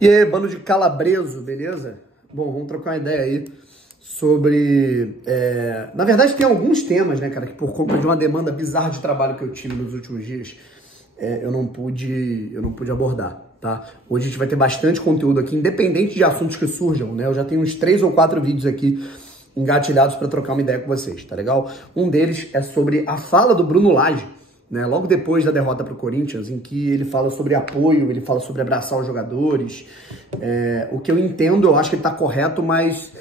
E aí, bando de calabreso, beleza? Bom, vamos trocar uma ideia aí sobre... Na verdade, tem alguns temas, né, cara, que por conta de uma demanda bizarra de trabalho que eu tive nos últimos dias, eu não pude abordar, tá? Hoje a gente vai ter bastante conteúdo aqui, independente de assuntos que surjam, né? Eu já tenho uns 3 ou 4 vídeos aqui engatilhados para trocar uma ideia com vocês, tá legal? Um deles é sobre a fala do Bruno Lage, né, logo depois da derrota para o Corinthians, em que ele fala sobre apoio, ele fala sobre abraçar os jogadores. O que eu entendo, eu acho que ele está correto, mas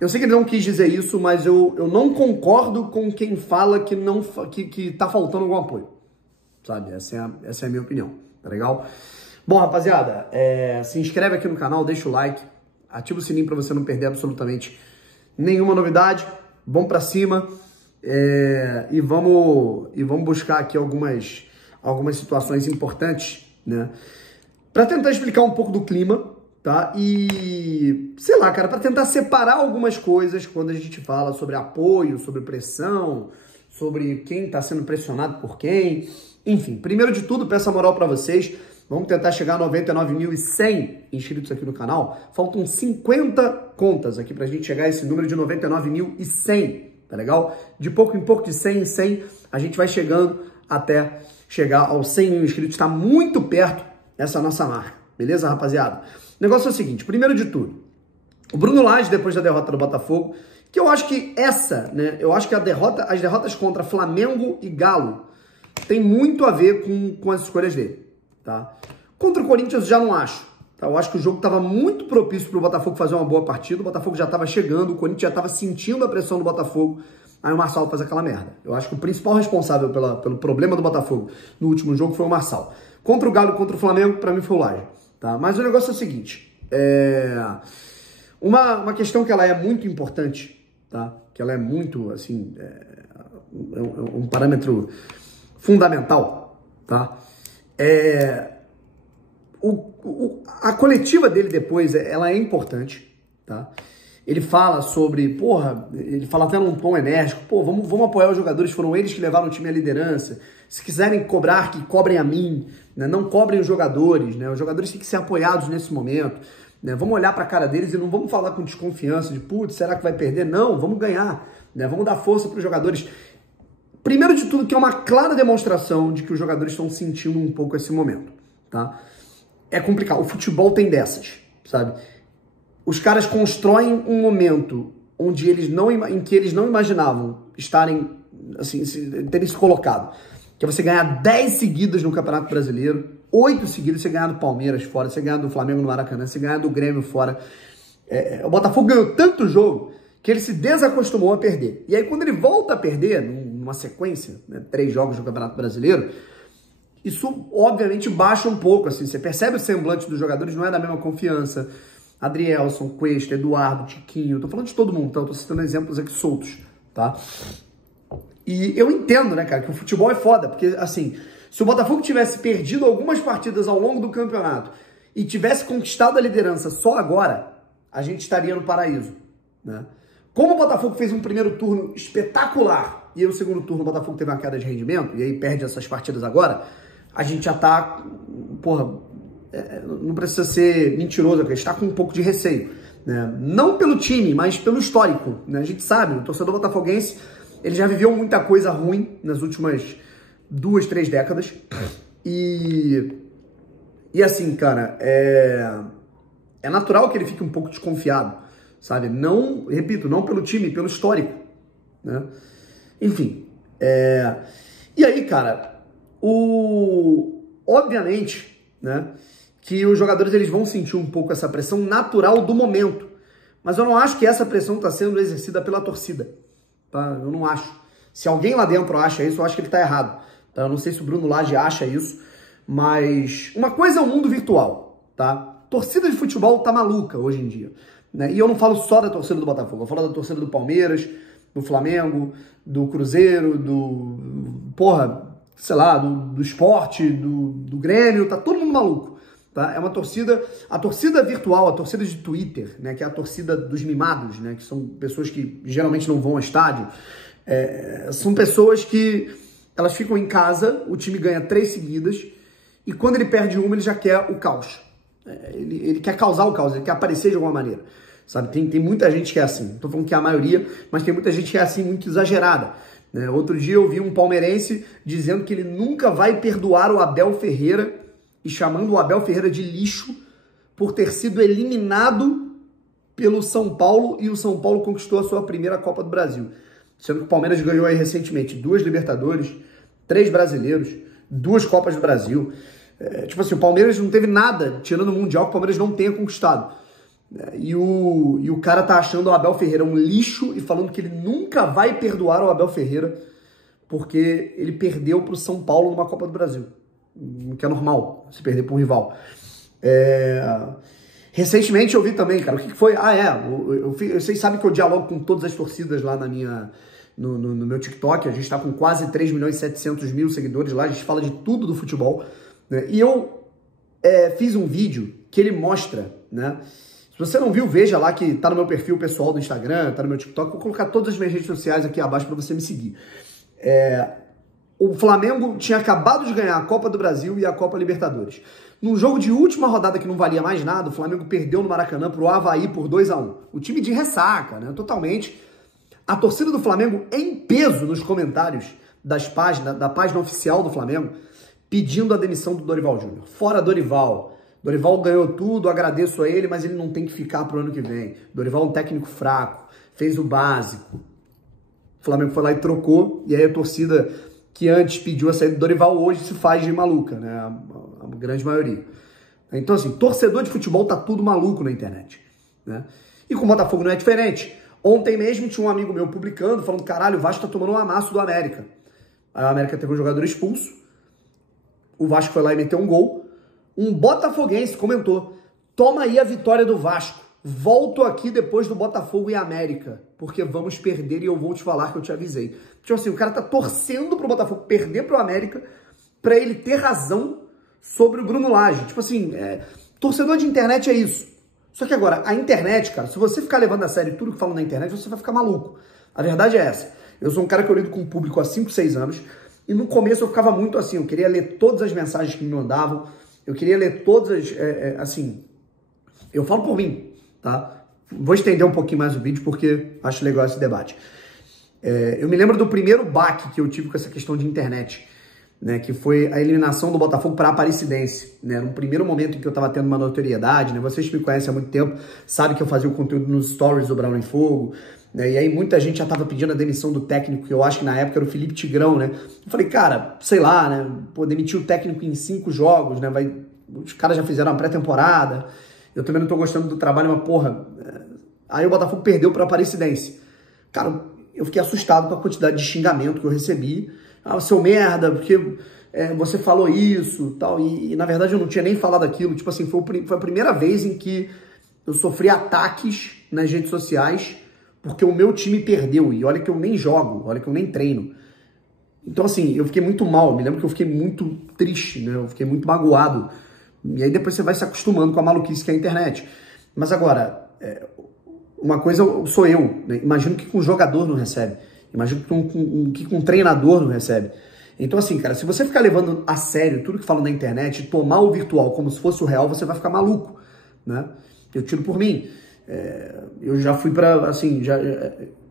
eu sei que ele não quis dizer isso, mas eu não concordo com quem fala que tá faltando algum apoio, sabe? Essa é a minha opinião, tá legal? Bom, rapaziada, se inscreve aqui no canal, deixa o like, ativa o sininho para você não perder absolutamente nenhuma novidade. Vamos para cima. E vamos buscar aqui algumas situações importantes, né? Para tentar explicar um pouco do clima, tá? E, sei lá, cara, para tentar separar algumas coisas quando a gente fala sobre apoio, sobre pressão, sobre quem tá sendo pressionado por quem. Enfim, primeiro de tudo, peço a moral para vocês. Vamos tentar chegar a 99.100 inscritos aqui no canal. Faltam 50 contas aqui pra gente chegar a esse número de 99.100. Tá legal? De pouco em pouco, de 100 em 100, a gente vai chegando até chegar aos 100 mil inscritos. Tá muito perto essa nossa marca. Beleza, rapaziada? O negócio é o seguinte, primeiro de tudo, o Bruno Lage, depois da derrota do Botafogo, que eu acho que eu acho que as derrotas contra Flamengo e Galo tem muito a ver com as escolhas dele, tá? Contra o Corinthians eu já não acho. Eu acho que o jogo estava muito propício para o Botafogo fazer uma boa partida. O Botafogo já estava chegando, o Corinthians já estava sentindo a pressão do Botafogo. Aí o Marçal faz aquela merda. Eu acho que o principal responsável pelo problema do Botafogo no último jogo foi o Marçal. Contra o Galo e contra o Flamengo, para mim foi o Lage. Tá? Mas o negócio é o seguinte. Uma questão que ela é muito importante, tá? Que ela é muito, assim, um parâmetro fundamental, tá? A coletiva dele depois, ela é importante, tá? Ele fala sobre, ele fala até num tom enérgico, vamos apoiar os jogadores, foram eles que levaram o time à liderança, se quiserem cobrar, que cobrem a mim, né? Não cobrem os jogadores, né? Os jogadores têm que ser apoiados nesse momento, né? Vamos olhar para a cara deles e não vamos falar com desconfiança de, putz, será que vai perder? Não, vamos ganhar, né? Vamos dar força para os jogadores. Primeiro de tudo, que é uma clara demonstração de que os jogadores estão sentindo um pouco esse momento, tá? É complicado. O futebol tem dessas, sabe? Os caras constroem um momento em que eles não imaginavam estarem, assim, terem se colocado. Que é você ganhar 10 seguidas no Campeonato Brasileiro, 8 seguidas, você ganhar do Palmeiras fora, você ganhar do Flamengo no Maracanã, você ganhar do Grêmio fora. O Botafogo ganhou tanto jogo que ele se desacostumou a perder. E aí, quando ele volta a perder, numa sequência, né, 3 jogos no Campeonato Brasileiro, isso, obviamente, baixa um pouco, assim, você percebe o semblante dos jogadores, não é da mesma confiança. Adrielson, Cuesta, Eduardo, Tiquinho, tô falando de todo mundo, tá? Eu tô citando exemplos aqui soltos, tá? E eu entendo, né, cara, que o futebol é foda, porque, assim, se o Botafogo tivesse perdido algumas partidas ao longo do campeonato e tivesse conquistado a liderança só agora, a gente estaria no paraíso, né? Como o Botafogo fez um primeiro turno espetacular e aí o segundo turno o Botafogo teve uma queda de rendimento e aí perde essas partidas agora, a gente já tá, não precisa ser mentiroso, a gente tá com um pouco de receio, né? Não pelo time, mas pelo histórico, né? A gente sabe, o torcedor botafoguense, ele já viveu muita coisa ruim nas últimas 2, 3 décadas e assim, cara, é natural que ele fique um pouco desconfiado, sabe? Não, repito, não pelo time, pelo histórico, né? Enfim, e aí, cara, obviamente, né, que os jogadores eles vão sentir um pouco essa pressão natural do momento, mas eu não acho que essa pressão está sendo exercida pela torcida, tá? Eu não acho. Se alguém lá dentro acha isso, eu acho que ele está errado, tá? Eu não sei se o Bruno Lage acha isso, mas uma coisa é o mundo virtual, tá? Torcida de futebol tá maluca hoje em dia, né? E eu não falo só da torcida do Botafogo, eu falo da torcida do Palmeiras, do Flamengo, do Cruzeiro, sei lá, do Sport, do Grêmio, tá todo mundo maluco, tá? É uma torcida, a torcida virtual, a torcida de Twitter, né, que é a torcida dos mimados, né, que são pessoas que geralmente não vão ao estádio, são pessoas que elas ficam em casa, o time ganha 3 seguidas, e quando ele perde uma, ele já quer o caos, Ele quer causar o caos, ele quer aparecer de alguma maneira, sabe? Tem muita gente que é assim, não tô falando que é a maioria, mas tem muita gente que é assim, muito exagerada, né? Outro dia eu vi um palmeirense dizendo que ele nunca vai perdoar o Abel Ferreira e chamando o Abel Ferreira de lixo por ter sido eliminado pelo São Paulo e o São Paulo conquistou a sua primeira Copa do Brasil. Sendo que o Palmeiras ganhou aí recentemente 2 Libertadores, 3 Brasileiros, 2 Copas do Brasil. Tipo assim, o Palmeiras não teve nada, tirando o Mundial, que o Palmeiras não tenha conquistado. E o cara tá achando o Abel Ferreira um lixo e falando que ele nunca vai perdoar o Abel Ferreira porque ele perdeu pro São Paulo numa Copa do Brasil. Que é normal, se perder pro rival. Recentemente eu vi também, cara, o que foi? Vocês sabem que eu dialogo com todas as torcidas lá no meu TikTok, a gente tá com quase 3.700.000 seguidores lá, a gente fala de tudo do futebol, né? E eu fiz um vídeo que ele mostra, né? Se você não viu, veja lá que tá no meu perfil pessoal do Instagram, tá no meu TikTok, vou colocar todas as minhas redes sociais aqui abaixo para você me seguir. O Flamengo tinha acabado de ganhar a Copa do Brasil e a Copa Libertadores. Num jogo de última rodada que não valia mais nada, o Flamengo perdeu no Maracanã pro Avaí por 2-1. O time de ressaca, né? Totalmente. A torcida do Flamengo em peso nos comentários da página oficial do Flamengo, pedindo a demissão do Dorival Júnior. Fora Dorival. Dorival ganhou tudo, agradeço a ele, mas ele não tem que ficar pro ano que vem. Dorival é um técnico fraco, fez o básico. O Flamengo foi lá e trocou, e aí a torcida que antes pediu a saída do Dorival, hoje se faz de maluca, né? A grande maioria. Então, assim, torcedor de futebol tá tudo maluco na internet, né? E com o Botafogo não é diferente. Ontem mesmo tinha um amigo meu publicando, falando, caralho, o Vasco tá tomando um amasso do América. Aí o América teve um jogador expulso, o Vasco foi lá e meteu um gol. Um botafoguense comentou, toma aí a vitória do Vasco. Volto aqui depois do Botafogo e América, porque vamos perder e eu vou te falar que eu te avisei. Tipo assim, o cara tá torcendo pro Botafogo perder pro América pra ele ter razão sobre o Bruno Lage. Tipo assim, torcedor de internet é isso. Só que agora, a internet, cara, se você ficar levando a sério tudo que falam na internet, você vai ficar maluco. A verdade é essa. Eu sou um cara que eu lido com o público há 5, 6 anos e no começo eu ficava muito assim, eu queria ler todas as mensagens que me mandavam, eu queria ler todas as, assim, eu falo por mim, tá? Vou estender um pouquinho mais o vídeo porque acho legal esse debate. Eu me lembro do primeiro baque que eu tive com essa questão de internet, né, que foi a eliminação do Botafogo para a Aparecidense, né, no primeiro momento em que eu estava tendo uma notoriedade, né, vocês que me conhecem há muito tempo, sabem que eu fazia o conteúdo nos stories do Brown em Fogo, né, e aí muita gente já estava pedindo a demissão do técnico, que eu acho que na época era o Felipe Tigrão, né, eu falei, cara, sei lá, né, pô, demitir o técnico em 5 jogos, né, os caras já fizeram uma pré-temporada, eu também não tô gostando do trabalho, mas porra, aí o Botafogo perdeu para a Aparecidense, cara, eu fiquei assustado com a quantidade de xingamento que eu recebi. Ah, seu merda, porque você falou isso tal. E na verdade eu não tinha nem falado aquilo. Tipo assim, foi a primeira vez em que eu sofri ataques nas redes sociais porque o meu time perdeu. E olha que eu nem jogo, olha que eu nem treino. Então assim, eu fiquei muito mal. Me lembro que eu fiquei muito triste, né? Eu fiquei muito magoado. E aí depois você vai se acostumando com a maluquice que é a internet. Mas agora, uma coisa sou eu, né? Imagino que um jogador não recebe. Imagino que um treinador não recebe. Então assim, cara, se você ficar levando a sério tudo que fala na internet, tomar o virtual como se fosse o real, você vai ficar maluco, né? Eu tiro por mim. Eu já fui pra, assim,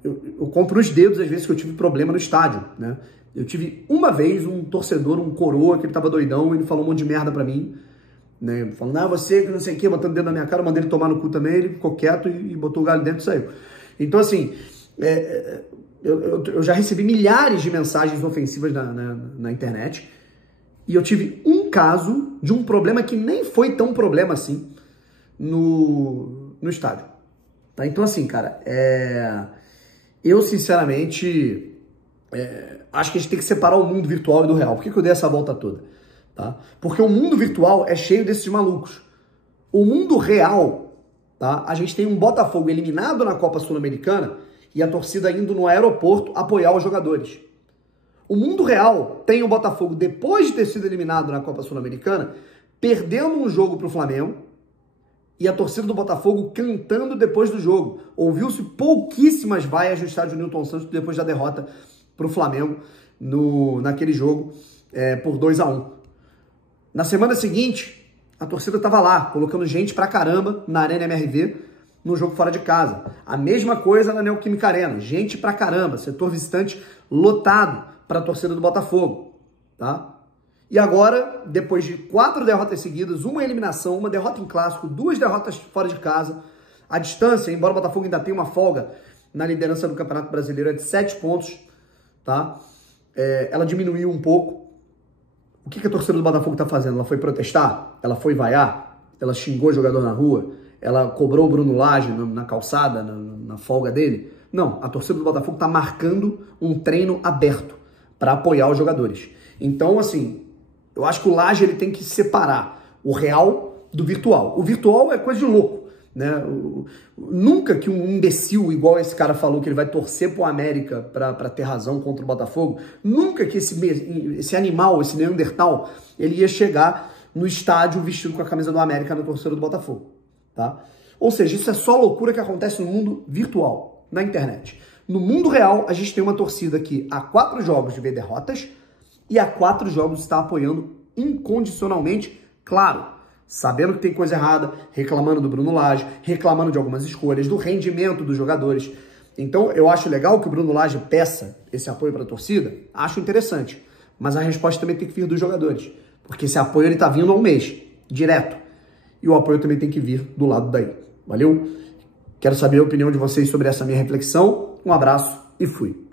eu compro os dedos às vezes que eu tive problema no estádio, né? Eu tive uma vez um torcedor, um coroa, que ele tava doidão, ele falou um monte de merda pra mim, né? Falando, você que não sei o que, botando o dedo na minha cara, eu mandei ele tomar no cu também, ele ficou quieto e botou o galho dentro e saiu. Então assim, eu já recebi milhares de mensagens ofensivas na internet e eu tive um caso de um problema que nem foi tão problema assim no estádio. Tá? Então assim, cara, eu sinceramente acho que a gente tem que separar o mundo virtual e do real. Por que eu dei essa volta toda? Tá? Porque o mundo virtual é cheio desses malucos. O mundo real, tá? A gente tem um Botafogo eliminado na Copa Sul-Americana e a torcida indo no aeroporto apoiar os jogadores. O mundo real tem o Botafogo, depois de ter sido eliminado na Copa Sul-Americana, perdendo um jogo para o Flamengo e a torcida do Botafogo cantando depois do jogo. Ouviu-se pouquíssimas vaias no estádio Newton Santos depois da derrota para o Flamengo naquele jogo por 2-1. Na semana seguinte, a torcida estava lá, colocando gente pra caramba na Arena MRV no jogo fora de casa. A mesma coisa na Neoquímica Arena, gente pra caramba, setor visitante lotado para a torcida do Botafogo, tá? E agora, depois de 4 derrotas seguidas, uma eliminação, uma derrota em clássico, 2 derrotas fora de casa, a distância, embora o Botafogo ainda tenha uma folga na liderança do Campeonato Brasileiro, é de 7 pontos, tá? Ela diminuiu um pouco. O que a torcida do Botafogo tá fazendo? Ela foi protestar? Ela foi vaiar? Ela xingou o jogador na rua? Ela cobrou o Bruno Lage na calçada, na folga dele? Não, a torcida do Botafogo tá marcando um treino aberto para apoiar os jogadores. Então, assim, eu acho que o Lage ele tem que separar o real do virtual. O virtual é coisa de louco, né? Nunca que um imbecil igual esse cara falou que ele vai torcer pro América para ter razão contra o Botafogo, nunca que esse animal, esse Neandertal, ele ia chegar no estádio vestido com a camisa do América na torcida do Botafogo, tá? Ou seja, isso é só loucura que acontece no mundo virtual, na internet. No mundo real, a gente tem uma torcida que há 4 jogos de ver derrotas e há 4 jogos está apoiando incondicionalmente, claro, sabendo que tem coisa errada, reclamando do Bruno Lage, reclamando de algumas escolhas, do rendimento dos jogadores. Então, eu acho legal que o Bruno Lage peça esse apoio para a torcida, acho interessante, mas a resposta também tem que vir dos jogadores, porque esse apoio ele tá vindo há um mês, direto, e o apoio também tem que vir do lado daí. Valeu? Quero saber a opinião de vocês sobre essa minha reflexão. Um abraço e fui.